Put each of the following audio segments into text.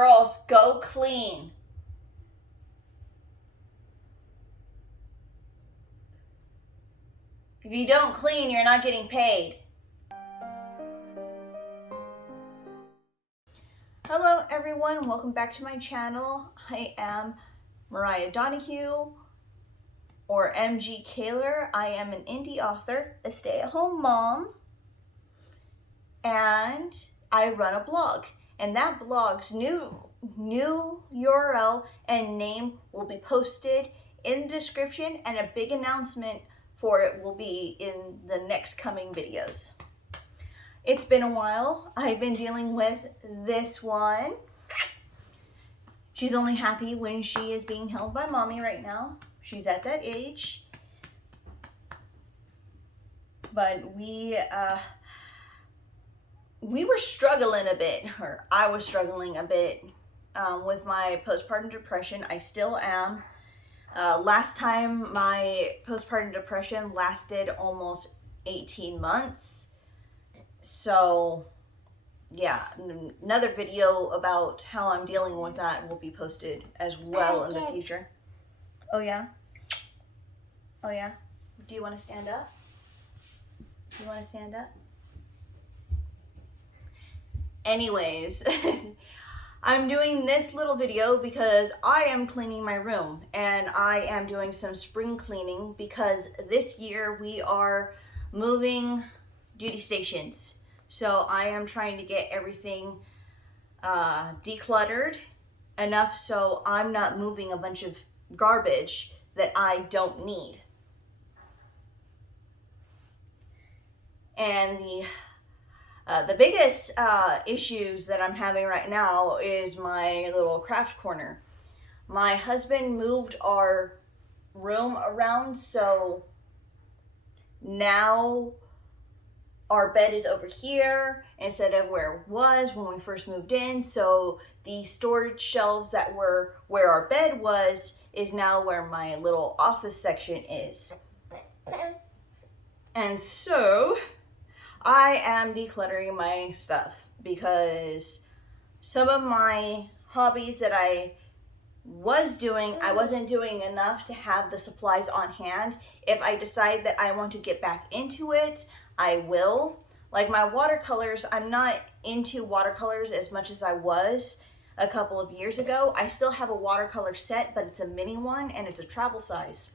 Girls, go clean. If you don't clean, you're not getting paid. Hello everyone, welcome back to my channel. I am Mariah Donahue, or MG Kaler. I am an indie author, a stay-at-home mom, and I run a blog. And that blog's new URL and name will be posted in the description, and a big announcement for it will be in the next coming videos. It's been a while. I've been dealing with this one. She's only happy when she is being held by mommy right now. She's at that age. But we were struggling a bit, or I was struggling a bit with my postpartum depression. I still am. Last time my postpartum depression lasted almost 18 months. So yeah, another video about how I'm dealing with that will be posted as well in the future. Oh yeah? Oh yeah? Do you want to stand up? Do you want to stand up? Anyways, I'm doing this little video because I am cleaning my room, and I am doing some spring cleaning because this year we are moving duty stations. So I am trying to get everything decluttered enough so I'm not moving a bunch of garbage that I don't need. And the biggest issues that I'm having right now is my little craft corner. My husband moved our room around, so now our bed is over here instead of where it was when we first moved in. So the storage shelves that were where our bed was is now where my little office section is. And so I am decluttering my stuff because some of my hobbies that I was doing, I wasn't doing enough to have the supplies on hand. If I decide that I want to get back into it, I will. Like my watercolors, I'm not into watercolors as much as I was a couple of years ago. I still have a watercolor set, but it's a mini one and it's a travel size.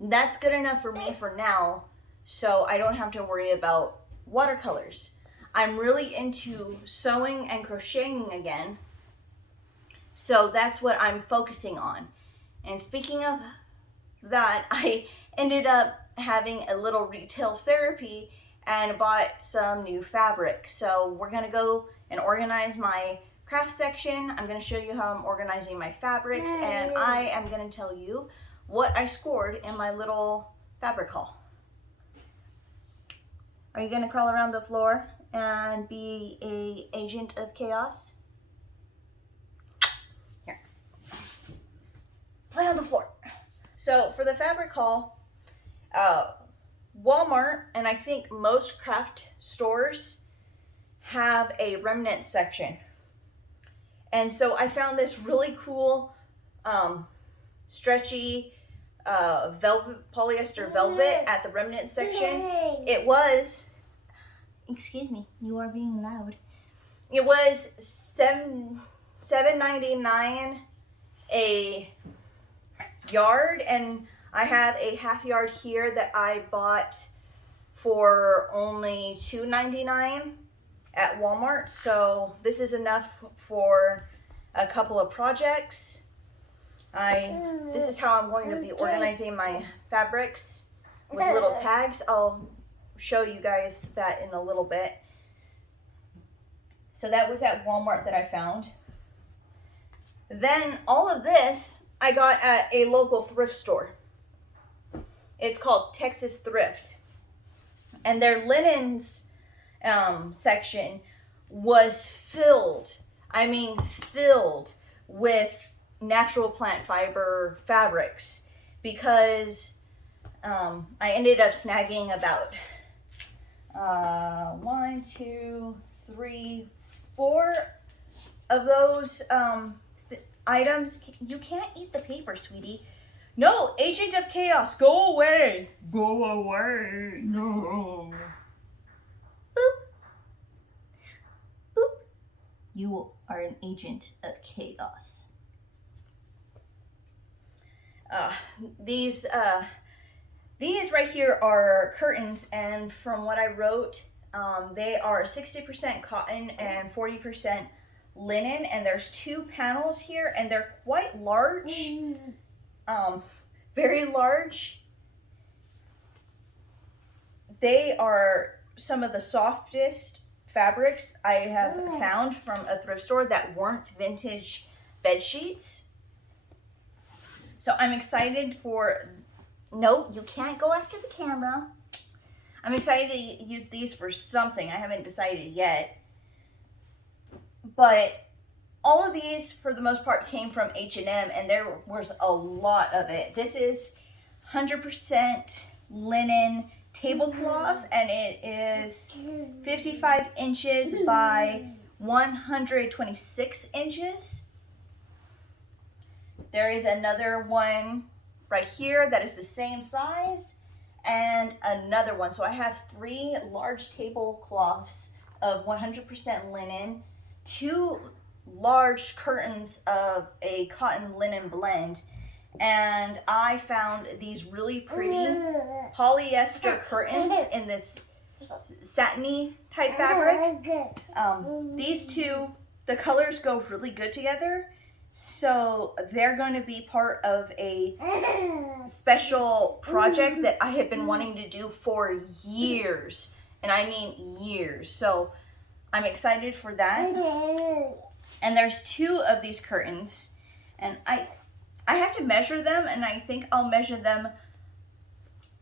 That's good enough for me for now, so I don't have to worry about watercolors. I'm really into sewing and crocheting again, so that's what I'm focusing on. And speaking of that, I ended up having a little retail therapy and bought some new fabric. So we're gonna go and organize my craft section. I'm gonna show you how I'm organizing my fabrics, and I am gonna tell you what I scored in my little fabric haul. Are you gonna crawl around the floor and be an agent of chaos? Here. Play on the floor. So for the fabric haul, Walmart and I think most craft stores have a remnant section. And so I found this really cool stretchy velvet, polyester velvet at the remnant section. It was, excuse me, you are being loud. It was $7.99 a yard, and I have a half yard here that I bought for only $2.99 at Walmart. So this is enough for a couple of projects. This is how I'm going to be organizing my fabrics with little tags. I'll show you guys that in a little bit. So that was at Walmart that I found. Then all of this I got at a local thrift store. It's called Texas Thrift. And their linens section was filled, I mean filled with natural plant fiber fabrics, because I ended up snagging about 1, 2, 3, 4 of those items. You can't eat the paper, sweetie. No, Agent of Chaos, go away. Go away. No. Boop. Boop. You are an agent of chaos. These right here are curtains, and from what I wrote, they are 60% cotton and 40% linen, and there's 2 panels here, and they're quite large, very large. They are some of the softest fabrics I have found from a thrift store that weren't vintage bed sheets. So I'm excited for, no, you can't go after the camera. I'm excited to use these for something. I haven't decided yet. But all of these, for the most part, came from H&M, and there was a lot of it. This is 100% linen tablecloth, and it is 55 inches by 126 inches. There is another one right here that is the same size, and another one. So I have 3 large tablecloths of 100% linen, 2 large curtains of a cotton linen blend, and I found these really pretty polyester curtains in this satiny type fabric. These two, the colors go really good together. So they're going to be part of a special project that I have been wanting to do for years. And I mean years. So I'm excited for that. And there's 2 of these curtains. And I have to measure them. And I think I'll measure them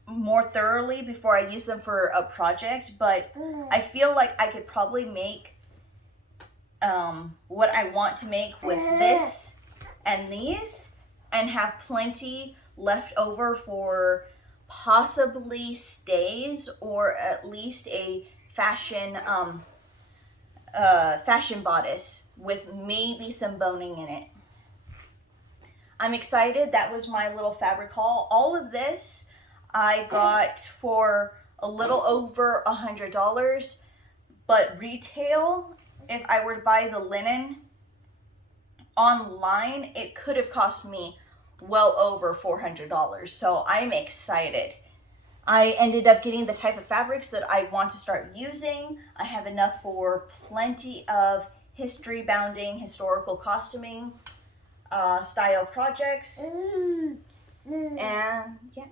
more thoroughly before I use them for a project. But I feel like I could probably make what I want to make with this and these, and have plenty left over for possibly stays, or at least a fashion fashion bodice with maybe some boning in it. I'm excited. That was my little fabric haul. All of this I got for a little over $100, but retail, if I were to buy the linen online, it could have cost me well over $400. So I'm excited. I ended up getting the type of fabrics that I want to start using. I have enough for plenty of history bounding, historical costuming style projects. And yeah.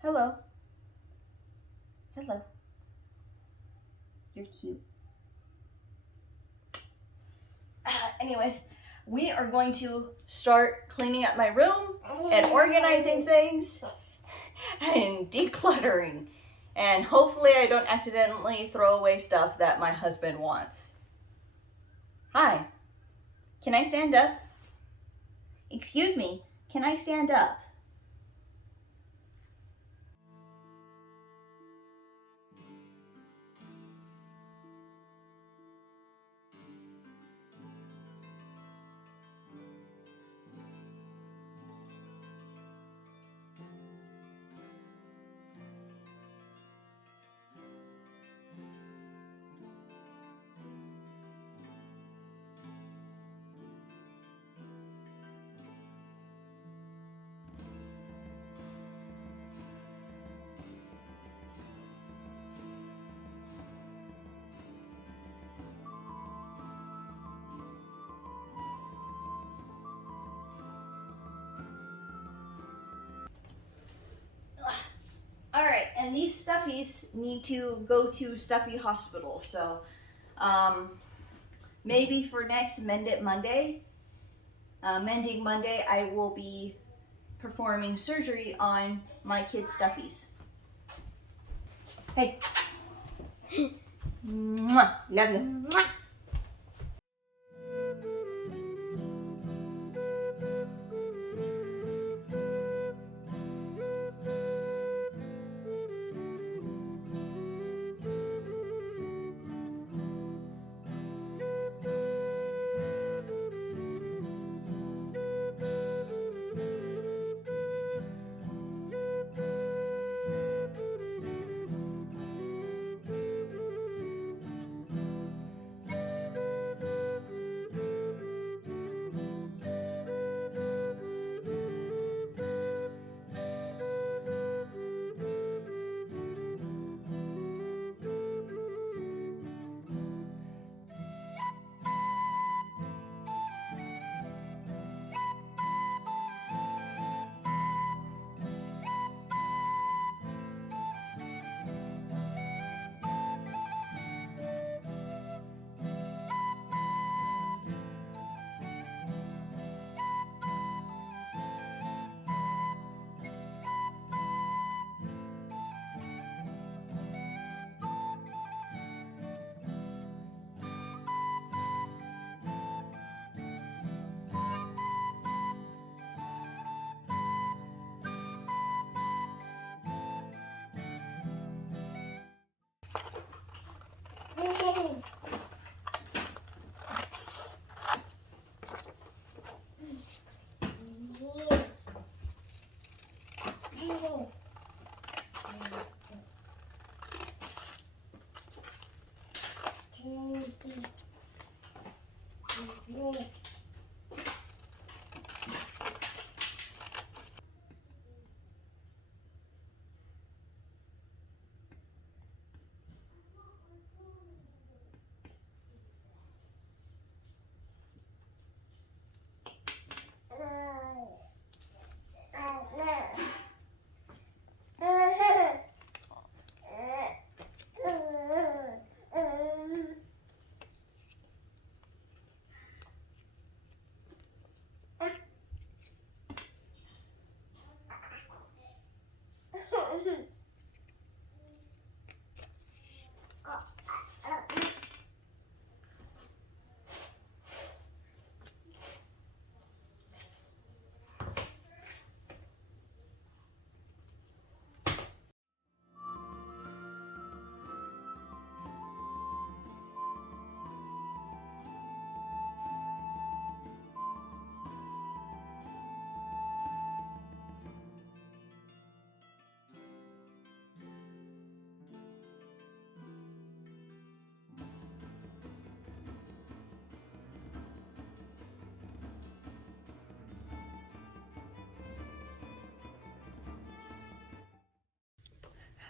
Hello. Hello. You're cute. Anyways, we are going to start cleaning up my room and organizing things and decluttering. And hopefully I don't accidentally throw away stuff that my husband wants. Hi. Can I stand up? Excuse me. Can I stand up? All right, and these stuffies need to go to Stuffy Hospital. So maybe for next Mending Monday, I will be performing surgery on my kids' stuffies. Hey. Mwah. Love you. Mwah.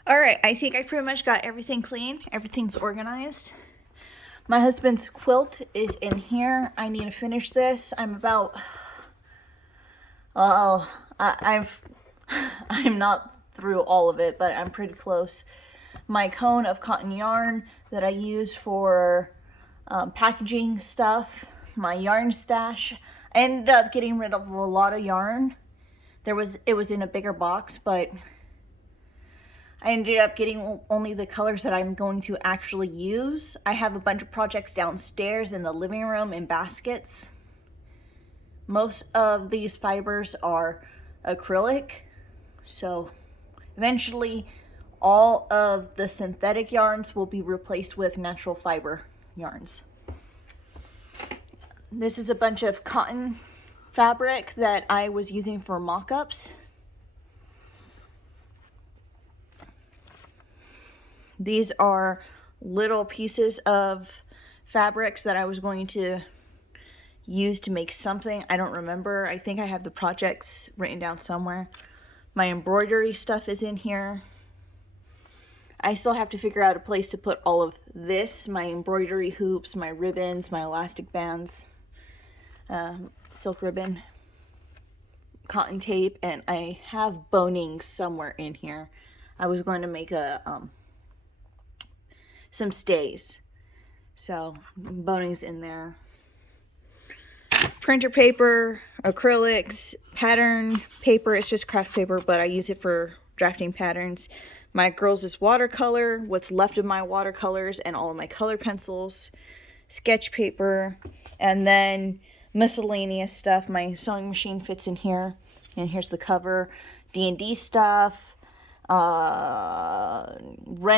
All right, I think I pretty much got everything clean. Everything's organized. My husband's quilt is in here. I need to finish this. I'm about, I'm not through all of it, but I'm pretty close. My cone of cotton yarn that I use for packaging stuff, my yarn stash. I ended up getting rid of a lot of yarn. It was in a bigger box, but I ended up getting only the colors that I'm going to actually use. I have a bunch of projects downstairs in the living room in baskets. Most of these fibers are acrylic, so eventually all of the synthetic yarns will be replaced with natural fiber yarns. This is a bunch of cotton fabric that I was using for mock-ups. These are little pieces of fabrics that I was going to use to make something. I don't remember. I think I have the projects written down somewhere. My embroidery stuff is in here. I still have to figure out a place to put all of this, my embroidery hoops, my ribbons, my elastic bands, silk ribbon, cotton tape, and I have boning somewhere in here. I was going to make some stays, so boning's in there. Printer paper, acrylics, pattern paper. It's just craft paper, but I use it for drafting patterns. My girls' watercolor, what's left of my watercolors, and all of my color pencils, sketch paper, and then miscellaneous stuff. My sewing machine fits in here, and here's the cover. D&D stuff, Ren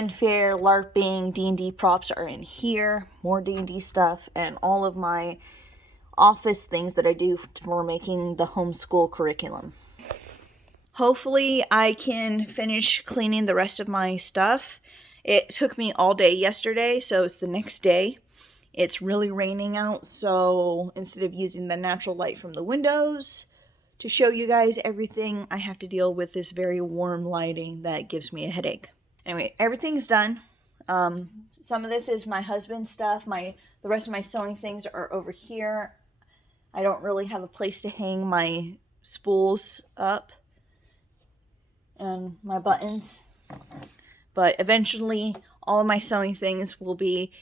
Fair, LARPing, D&D props are in here. More D&D stuff, and all of my office things that I do for making the homeschool curriculum. Hopefully I can finish cleaning the rest of my stuff. It took me all day yesterday, so it's the next day. It's really raining out, so instead of using the natural light from the windows to show you guys everything, I have to deal with this very warm lighting that gives me a headache. Anyway, everything's done. Some of this is my husband's stuff. The rest of my sewing things are over here. I don't really have a place to hang my spools up and my buttons, but eventually all of my sewing things will be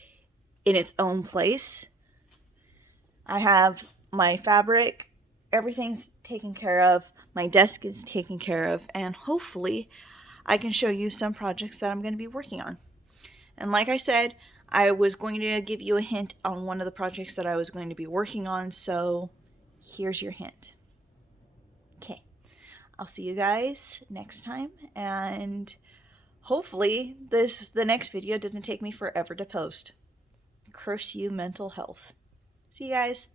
in its own place. I have my fabric, everything's taken care of, my desk is taken care of, and hopefully I can show you some projects that I'm going to be working on. And like I said, I was going to give you a hint on one of the projects that I was going to be working on, so here's your hint. Okay, I'll see you guys next time, and hopefully the next video doesn't take me forever to post. curse you mental health. See you guys.